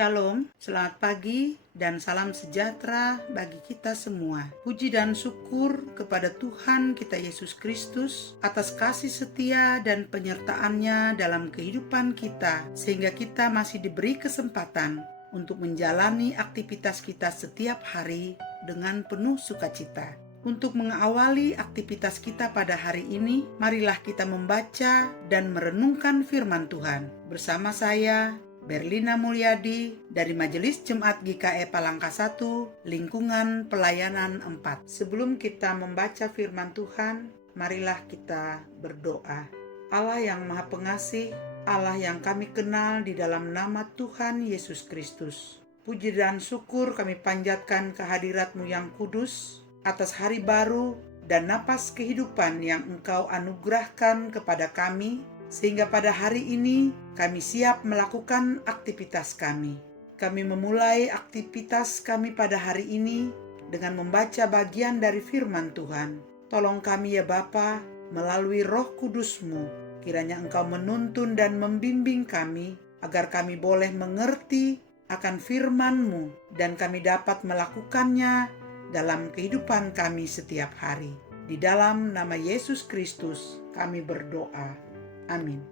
Shalom, selamat pagi dan salam sejahtera bagi kita semua. Puji dan syukur kepada Tuhan kita Yesus Kristus atas kasih setia dan penyertaan-Nya dalam kehidupan kita, sehingga kita masih diberi kesempatan untuk menjalani aktivitas kita setiap hari dengan penuh sukacita. Untuk mengawali aktivitas kita pada hari ini, marilah kita membaca dan merenungkan firman Tuhan. Bersama saya, Berlina Mulyadi dari Majelis Jemaat GKE Palangka 1, Lingkungan Pelayanan 4. Sebelum kita membaca firman Tuhan, marilah kita berdoa. Allah yang Maha Pengasih, Allah yang kami kenal di dalam nama Tuhan Yesus Kristus. Puji dan syukur kami panjatkan kehadirat-Mu yang kudus atas hari baru dan napas kehidupan yang Engkau anugerahkan kepada kami, sehingga pada hari ini kami siap melakukan aktivitas kami. Kami memulai aktivitas kami pada hari ini dengan membaca bagian dari firman Tuhan. Tolong kami ya Bapa, melalui Roh Kudus-Mu, kiranya Engkau menuntun dan membimbing kami, agar kami boleh mengerti akan firman-Mu dan kami dapat melakukannya dalam kehidupan kami setiap hari. Di dalam nama Yesus Kristus kami berdoa. Amin.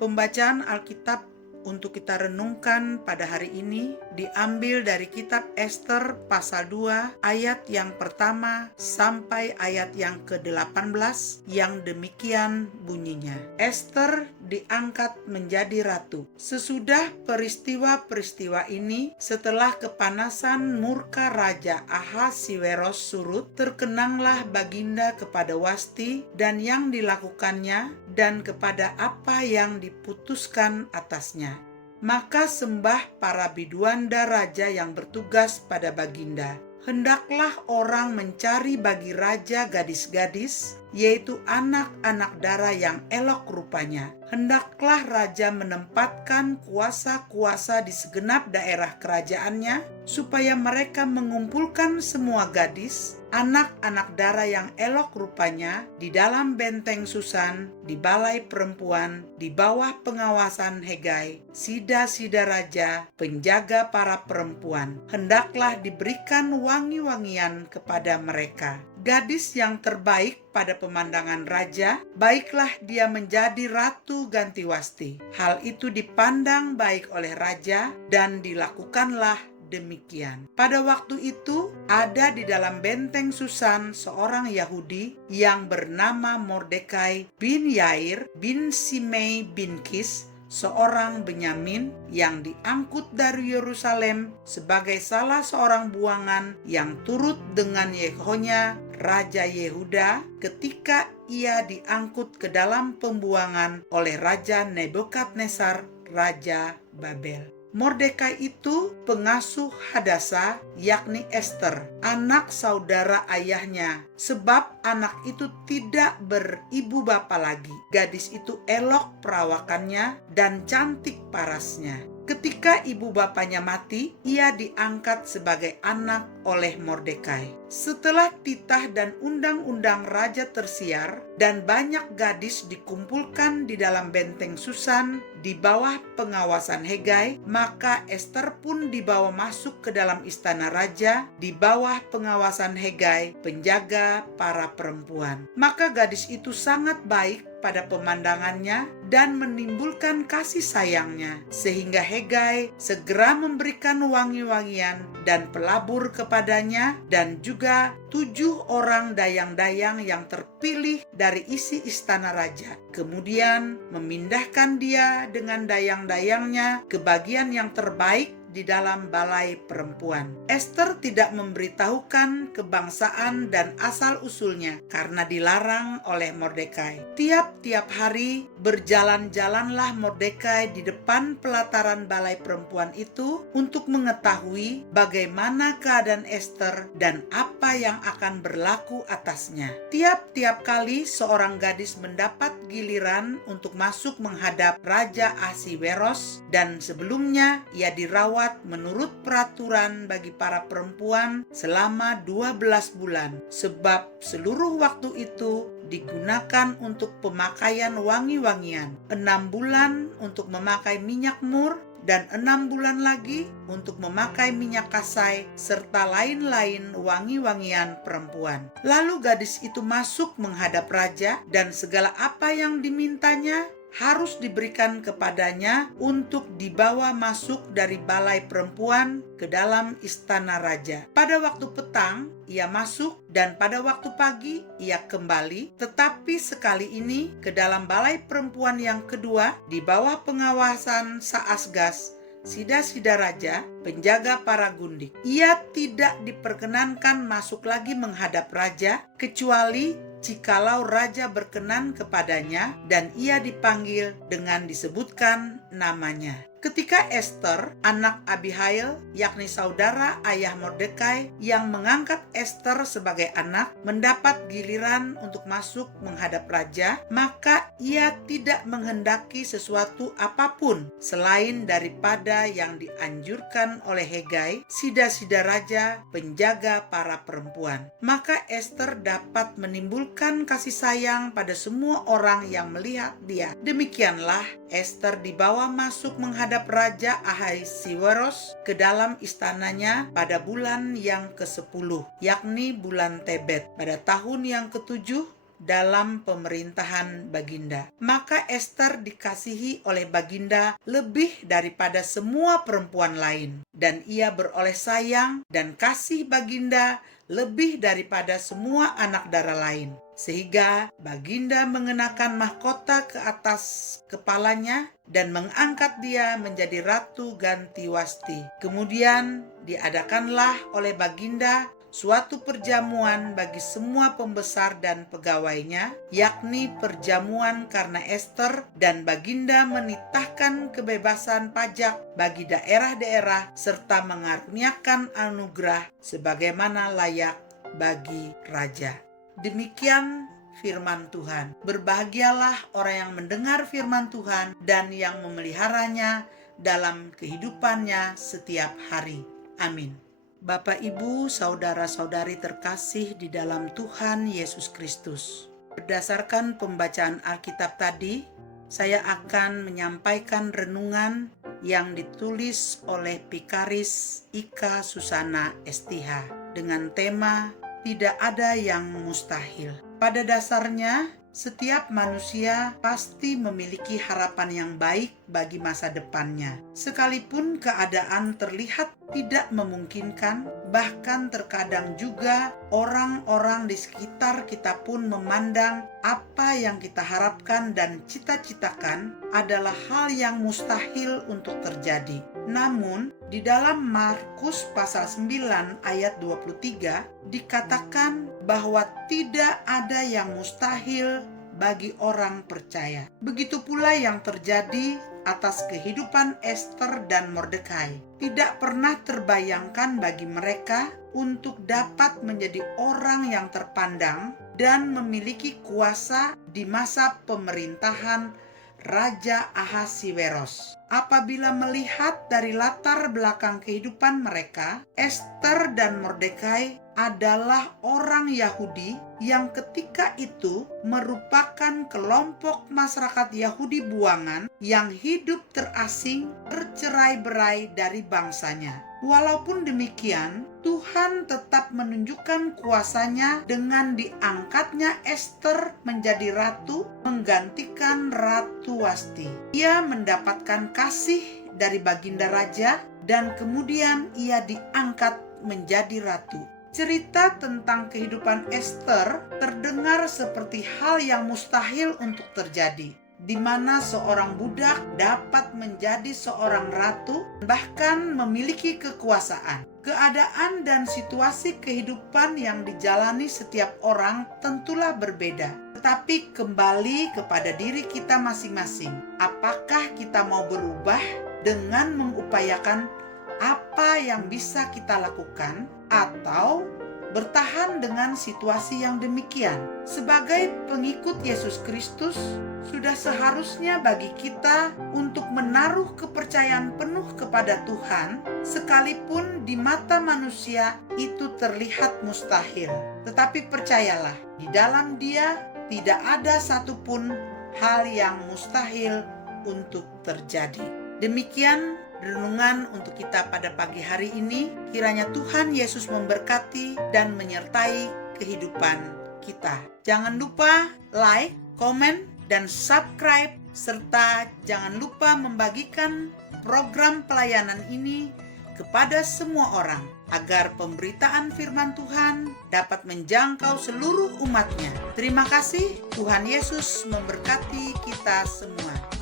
Pembacaan Alkitab untuk kita renungkan pada hari ini diambil dari kitab Ester pasal 2 ayat yang pertama sampai ayat yang ke-18 yang demikian bunyinya. Ester diangkat menjadi ratu. Sesudah peristiwa-peristiwa ini, setelah kepanasan murka Raja Ahasiweros surut, terkenanglah Baginda kepada Wasti dan yang dilakukannya dan kepada apa yang diputuskan atasnya. Maka sembah para biduanda raja yang bertugas pada Baginda. Hendaklah orang mencari bagi raja gadis-gadis, yaitu anak-anak dara yang elok rupanya. Hendaklah raja menempatkan kuasa-kuasa di segenap daerah kerajaannya, supaya mereka mengumpulkan semua gadis, anak-anak dara yang elok rupanya, di dalam benteng Susan, di balai perempuan, di bawah pengawasan Hegai, sida-sida raja, penjaga para perempuan. Hendaklah diberikan wangi-wangian kepada mereka. Gadis yang terbaik pada pemandangan raja, baiklah dia menjadi ratu ganti Wasti. Hal itu dipandang baik oleh raja dan dilakukanlah demikian. Pada waktu itu, ada di dalam benteng Susan seorang Yahudi yang bernama Mordekai bin Yair bin Simei bin Kis, seorang Benyamin yang diangkut dari Yerusalem sebagai salah seorang buangan yang turut dengan Yehonya Raja Yehuda ketika ia diangkut ke dalam pembuangan oleh Raja Nebukadnezar, Raja Babel. Mordekai itu pengasuh Hadasa, yakni Ester, anak saudara ayahnya, sebab anak itu tidak beribu bapa lagi. Gadis itu elok perawakannya dan cantik parasnya. Ketika ibu bapanya mati, ia diangkat sebagai anak oleh Mordekai. Setelah titah dan undang-undang raja tersiar dan banyak gadis dikumpulkan di dalam benteng Susan di bawah pengawasan Hegai, maka Ester pun dibawa masuk ke dalam istana raja di bawah pengawasan Hegai, penjaga para perempuan. Maka gadis itu sangat baik pada pemandangannya dan menimbulkan kasih sayangnya, sehingga Hegai segera memberikan wangi-wangian dan pelabur kepadanya, dan juga 7 orang dayang-dayang yang terpilih dari isi istana raja. Kemudian memindahkan dia dengan dayang-dayangnya ke bagian yang terbaik di dalam balai perempuan. Ester tidak memberitahukan kebangsaan dan asal-usulnya karena dilarang oleh Mordekai. Tiap-tiap hari berjalan-jalanlah Mordekai di depan pelataran balai perempuan itu untuk mengetahui bagaimana keadaan Ester dan apa yang akan berlaku atasnya. Tiap-tiap kali seorang gadis mendapat giliran untuk masuk menghadap Raja Ahasiweros, dan sebelumnya ia dirawat menurut peraturan bagi para perempuan selama 12 bulan, sebab seluruh waktu itu digunakan untuk pemakaian wangi-wangian, 6 bulan untuk memakai minyak mur, dan 6 bulan lagi untuk memakai minyak kasai serta lain-lain wangi-wangian perempuan. Lalu gadis itu masuk menghadap raja, dan segala apa yang dimintanya harus diberikan kepadanya untuk dibawa masuk dari balai perempuan ke dalam istana raja. Pada waktu petang ia masuk, dan pada waktu pagi ia kembali, tetapi sekali ini ke dalam balai perempuan yang kedua di bawah pengawasan Saasgas, sida-sida raja, penjaga para gundik. Ia tidak diperkenankan masuk lagi menghadap raja, kecuali jikalau raja berkenan kepadanya dan ia dipanggil dengan disebutkan namanya. Ketika Ester, anak Abihail, yakni saudara ayah Mordekai yang mengangkat Ester sebagai anak, mendapat giliran untuk masuk menghadap raja, maka ia tidak menghendaki sesuatu apapun selain daripada yang dianjurkan oleh Hegai, sida-sida raja, penjaga para perempuan. Maka Ester dapat menimbulkan kasih sayang pada semua orang yang melihat dia. Demikianlah Ester dibawa masuk menghadap Raja Ahasiweros ke dalam istananya pada bulan yang ke-10, yakni bulan Tebet, pada tahun yang ke-7 dalam pemerintahan Baginda. Maka Ester dikasihi oleh Baginda lebih daripada semua perempuan lain, dan ia beroleh sayang dan kasih Baginda lebih daripada semua anak dara lain, sehingga Baginda mengenakan mahkota ke atas kepalanya dan mengangkat dia menjadi Ratu Ganti Wasti. Kemudian diadakanlah oleh Baginda suatu perjamuan bagi semua pembesar dan pegawainya, yakni perjamuan karena Ester, dan Baginda menitahkan kebebasan pajak bagi daerah-daerah serta mengaruniakan anugerah sebagaimana layak bagi raja. Demikian firman Tuhan. Berbahagialah orang yang mendengar firman Tuhan dan yang memeliharanya dalam kehidupannya setiap hari. Amin. Bapak, Ibu, saudara-saudari terkasih di dalam Tuhan Yesus Kristus. Berdasarkan pembacaan Alkitab tadi, saya akan menyampaikan renungan yang ditulis oleh Pikaris Ika Susana STH dengan tema Tidak Ada Yang Mustahil. Pada dasarnya, setiap manusia pasti memiliki harapan yang baik bagi masa depannya. Sekalipun keadaan terlihat tidak memungkinkan, bahkan terkadang juga orang-orang di sekitar kita pun memandang apa yang kita harapkan dan cita-citakan adalah hal yang mustahil untuk terjadi. Namun, di dalam Markus pasal 9 ayat 23 dikatakan bahwa tidak ada yang mustahil bagi orang percaya. Begitu pula yang terjadi atas kehidupan Ester dan Mordekai. Tidak pernah terbayangkan bagi mereka untuk dapat menjadi orang yang terpandang dan memiliki kuasa di masa pemerintahan Raja Ahasiweros. Apabila melihat dari latar belakang kehidupan mereka, Ester dan Mordekai adalah orang Yahudi yang ketika itu merupakan kelompok masyarakat Yahudi buangan yang hidup terasing, tercerai-berai dari bangsanya. Walaupun demikian, Tuhan tetap menunjukkan kuasanya dengan diangkatnya Ester menjadi ratu menggantikan Ratu Wasti. Ia mendapatkan kasih dari Baginda Raja dan kemudian ia diangkat menjadi ratu. Cerita tentang kehidupan Ester terdengar seperti hal yang mustahil untuk terjadi, di mana seorang budak dapat menjadi seorang ratu, bahkan memiliki kekuasaan. Keadaan dan situasi kehidupan yang dijalani setiap orang tentulah berbeda, tetapi kembali kepada diri kita masing-masing. Apakah kita mau berubah dengan mengupayakan apa yang bisa kita lakukan, atau bertahan dengan situasi yang demikian? Sebagai pengikut Yesus Kristus, sudah seharusnya bagi kita untuk menaruh kepercayaan penuh kepada Tuhan, sekalipun di mata manusia itu terlihat mustahil. Tetapi percayalah, di dalam Dia tidak ada satupun hal yang mustahil untuk terjadi. Demikian renungan untuk kita pada pagi hari ini. Kiranya Tuhan Yesus memberkati dan menyertai kehidupan kita. Jangan lupa like, komen, dan subscribe, serta jangan lupa membagikan program pelayanan ini kepada semua orang, agar pemberitaan firman Tuhan dapat menjangkau seluruh umatnya. Terima kasih, Tuhan Yesus memberkati kita semua.